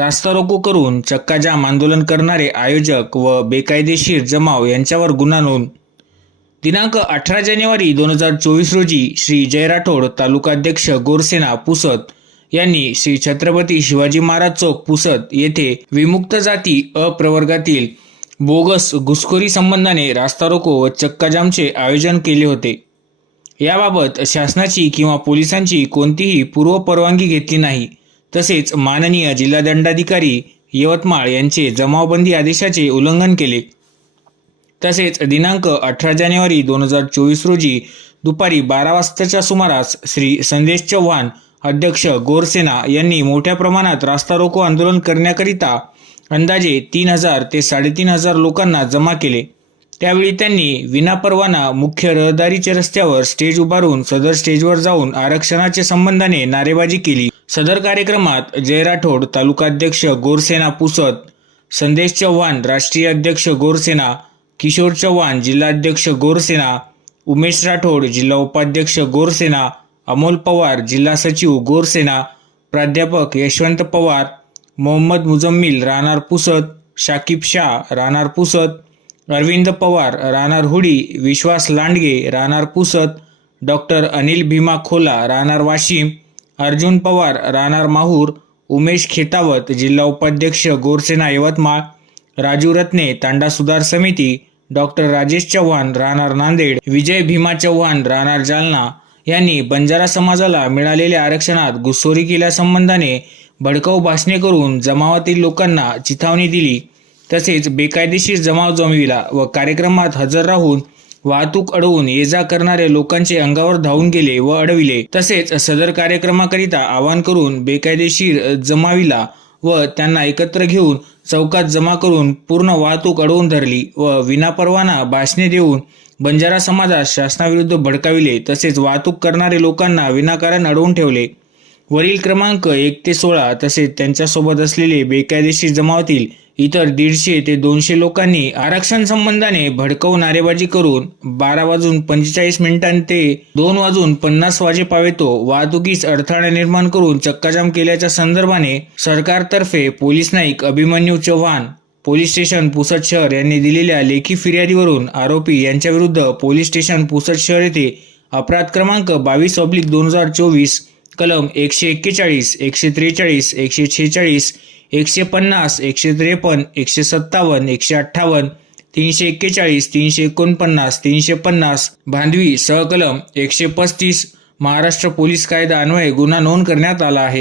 रास्ता रोको करून चक्काजाम आंदोलन करणारे आयोजक व बेकायदेशीर जमाव यांच्यावर गुन्हा नोंद. दिनांक अठरा जानेवारी दोन हजार चोवीस रोजी श्री जय राठोड तालुकाध्यक्ष गोरसेना पुसत यांनी श्री छत्रपती शिवाजी महाराज चौक पुसत येथे विमुक्त जाती अप्रवर्गातील बोगस घुसखोरी संबंधाने रास्ता रोको व चक्काजामचे आयोजन केले होते. याबाबत शासनाची किंवा पोलिसांची कोणतीही पूर्वपरवानगी घेतली नाही. तसेच माननीय जिल्हादंडाधिकारी यवतमाळ यांचे जमावबंदी आदेशाचे उल्लंघन केले. तसेच दिनांक अठरा जानेवारी दोन हजार चोवीस रोजी दुपारी बारा वाजताच्या सुमारास श्री संदेश चव्हाण अध्यक्ष गोरसेना यांनी मोठ्या प्रमाणात रास्ता रोको आंदोलन करण्याकरिता अंदाजे तीन हजार ते साडेतीन हजार लोकांना जमा केले. त्यावेळी त्यांनी विनापरवाना मुख्य रहदारीच्या रस्त्यावर स्टेज उभारून सदर स्टेजवर जाऊन आरक्षणाच्या संबंधाने नारेबाजी केली. सदर कार्यक्रमात जय राठोड तालुकाध्यक्ष गोरसेना पुसत संदेश चव्हाण राष्ट्रीय अध्यक्ष गोरसेना किशोर चव्हाण जिल्हाध्यक्ष गोरसेना उमेश राठोड जिल्हा उपाध्यक्ष गोरसेना अमोल पवार जिल्हा सचिव गोरसेना प्राध्यापक यशवंत पवार मोहम्मद मुजम्मिल राहणार पुसत शाकिब शाह राहणार पुसत अरविंद पवार राहणार हुडी विश्वास लांडगे राहणार पुसत डॉक्टर अनिल भीमा खोला राहणार वाशिम अर्जुन पवार राहणार माहूर उमेश खेतावत जिल्हा उपाध्यक्ष गोरसेना यवतमाळ राजू रत्ने तांडा सुधार समिती डॉक्टर राजेश चव्हाण राहणार नांदेड विजय भीमा चव्हाण राहणार जालना यांनी बंजारा समाजाला मिळालेल्या आरक्षणात घुसखोरी केल्यासंबंधाने भडकाऊ भाषणे करून जमावातील लोकांना चिथावणी दिली. तसेच बेकायदेशीर जमाव जमविला व कार्यक्रमात हजर राहून वाहतूक अडवून ये जा करणारे लोकांचे अंगावर धावून गेले व अडविले. तसेच सदर कार्यक्रमाकरिता आवाहन करून बेकायदेशीर जमाविला व त्यांना एकत्र घेऊन चौकात जमा करून पूर्ण वाहतूक अडवून धरली व विनापरवाना भाषणे देऊन बंजारा समाजात शासनाविरुद्ध भडकाविले. तसेच वाहतूक करणारे लोकांना विनाकारण अडवून ठेवले. वरील क्रमांक एक ते सोळा तसेच त्यांच्यासोबत असलेले बेकायदेशीर जमावातील इतर दीडशे ते दोनशे लोकांनी आरक्षण संबंधाने भडकव नारेबाजी करून बारा वाजून पंचेचाळीस मिनिटां ते दोन वाजून पन्नास वाजे पावेतो वाहतुकीस अडथळा निर्माण करून चक्काजाम केल्याच्या संदर्भाने सरकारतर्फे police Naik Abhimanyu Chavan police station Pusad शहर यांनी दिलेल्या लेखी फिर्यादीवरून आरोपी यांच्याविरुद्ध पोलीस स्टेशन पुसद शहर येथे अपराध क्रमांक बावीस ऑब्लिक दोन हजार चोवीस कलम एकशे एक्केचाळीस एकशे त्रेचाळीस एकशे छेचाळीस एकशे पन्नास एकशे त्रेपन्न एकशे सत्तावन्न एकशे अठ्ठावन्न तीनशे एक्केचाळीस तीनशे एकोणपन्नास तीनशे पन्नास. भांडवी सहकलम एकशे पस्तीस. महाराष्ट्र पोलीस कायदा अन्वये गुन्हा नोंद करण्यात आला आहे.